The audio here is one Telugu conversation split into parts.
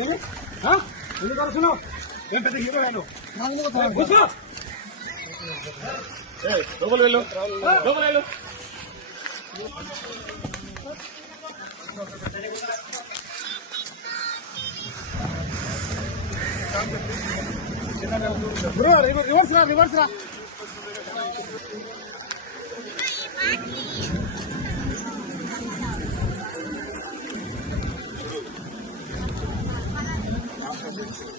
ఏమి? ఎందుకు అరుస్తున్నావు ఏం పెద్ద హీరో నేను కూర్చో ఏయ్, వెళ్ళు లోపలికి వెళ్ళు బ్రో రివర్స్ రా రివర్స్ రా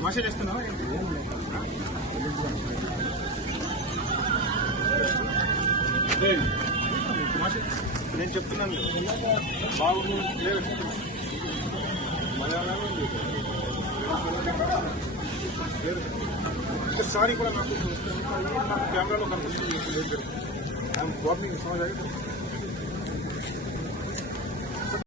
తమాషా చేస్తున్నావా ఏంటి? నేను చెప్తున్నాను బాగుంది లేదు. మలయాళం కూడా నాకు నాకు కెమెరాలో కనిపిస్తుంది ఐఎమ్ వాకింగ్